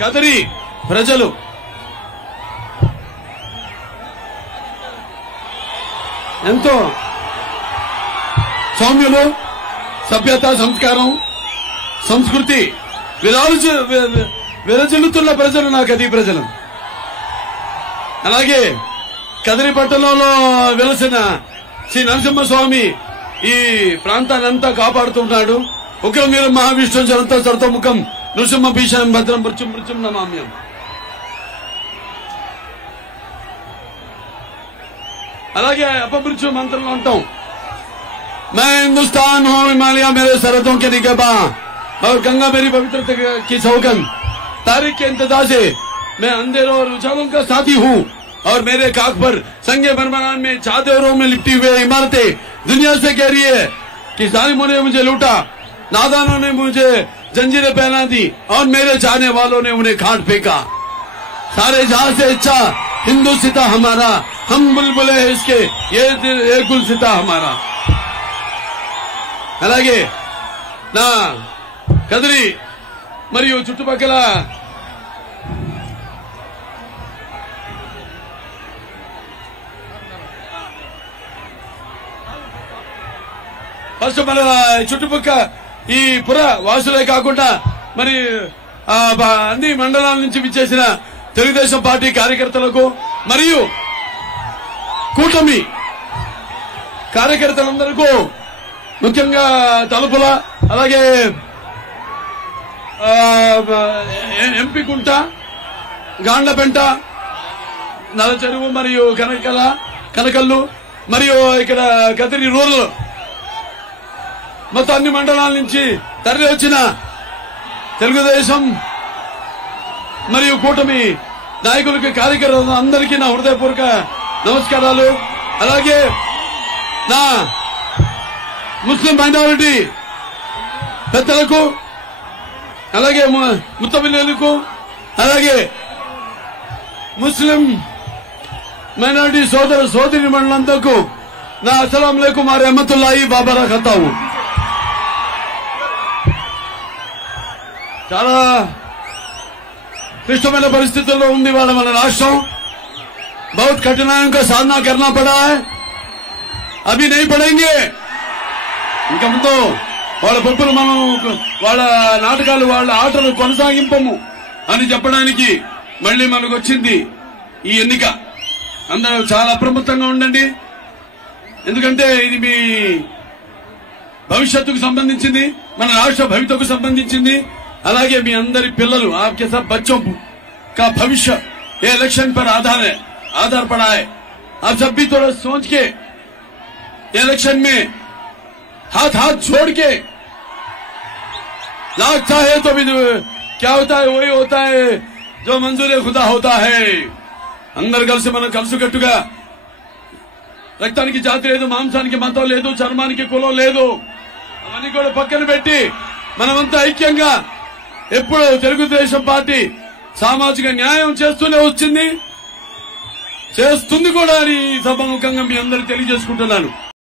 కదిరి ప్రజలు ఎంతో సౌమ్యులు, సభ్యత, సంస్కారం, సంస్కృతి విరజిల్లుతున్న ప్రజలు నా కదిరి ప్రజలు. అలాగే కదిరి పట్టణంలో వెలసిన శ్రీ నరసింహస్వామి ఈ ప్రాంతాన్నంతా కాపాడుతుంటాడు. ఉగ్రం వీరం మహావిష్ణు జనంతో సర్తముఖం నృసింహ భీషణం భద్రం మృత్యుం మృత్యుం నమామ్యం. అలాగే అపమృత్యు మంత్రంలో అంటాం, मैं हिंदुस्तान हूँ, हिमालय मेरे सरहदों के निगहबां और गंगा मेरी पवित्रता की सौगंध, तारीख के इंतजार से मैं अंधेरों और उजालों का साथी हूँ और मेरे काख पर संगे बरमरान में चादरों में लिपटी हुए इमारतें दुनिया से कह रही है कि जालिमों ने मुझे लूटा, नादानों ने मुझे जंजीरें पहना दी और मेरे चाहने वालों ने उन्हें खाट फेंका. सारे जहां से अच्छा हिंदू सिता हमारा, हम बुलबुले हैं इसके, ये गुल सिता हमारा. అలాగే నా కదిరి మరియు చుట్టుపక్కల ఫస్ట్ మన చుట్టుపక్కల ఈ పుర వాసులే కాకుండా మరి అన్ని మండలాల నుంచి విచ్చేసిన తెలుగుదేశం పార్టీ కార్యకర్తలకు మరియు కూటమి కార్యకర్తలందరికీ ముఖ్యంగా తలుపుల, అలాగే ఎంపికుంట, గాండ్లపెంట, నలచెరువు మరియు కనకల్లు మరియు ఇక్కడ కదిరి రూరల్ మొత్తం అన్ని మండలాల నుంచి తరలి వచ్చిన తెలుగుదేశం మరియు కూటమి నాయకులకి, కార్యకర్తలు అందరికీ నా హృదయపూర్వక నమస్కారాలు. అలాగే నా ముస్లిం మైనారిటీ పెద్దలకు, అలాగే ముత్తబిల్లులకు, అలాగే ముస్లిం మైనారిటీ సోదర సోదరి మండలందరికీ నా అస్సలాం అలైకుం వ రహమతుల్లాహి వ బరకాతుహు. చాలా క్లిష్టమైన పరిస్థితుల్లో ఉంది వాళ్ళ మన రాష్ట్రం. बहुत कठिनाइयों का सामना करना पड़ा है, अभी नहीं पड़ेंगे. ఇంకా ముందు వాళ్ళ పప్పులు మనం వాళ్ళ నాటకాలు వాళ్ళ ఆటలు కొనసాగింపము అని చెప్పడానికి మళ్లీ మనకు వచ్చింది ఈ ఎన్నిక. అందరూ చాలా అప్రమత్తంగా ఉండండి, ఎందుకంటే ఇది మీ భవిష్యత్తుకు సంబంధించింది, మన రాష్ట్ర భవితకు సంబంధించింది. అలాగే మీ అందరి పిల్లలు आपके सब बच्चों का भविष्य ये इलेक्शन पर आधार पड़ा है. आप सब भी थोड़ा सोच के इलेक्शन में हाथ जोड़ के, लागता है तो भी क्या होता है वही होता है जो मंजूर खुदा होता है. అందరు కలిసి మనం కలిసికట్టుగా, రక్తానికి జాతి లేదు, మాంసానికి మతం లేదు, చర్మానికి కులం లేదు, అవన్నీ కూడా పక్కన పెట్టి మనమంతా ఐక్యంగా ఎప్పుడు తెలుగుదేశం పార్టీ సామాజిక న్యాయం చేస్తూనే వచ్చింది, చేస్తుంది కూడా అని సభాముఖంగా మీ అందరికీ తెలియజేసుకుంటున్నాను.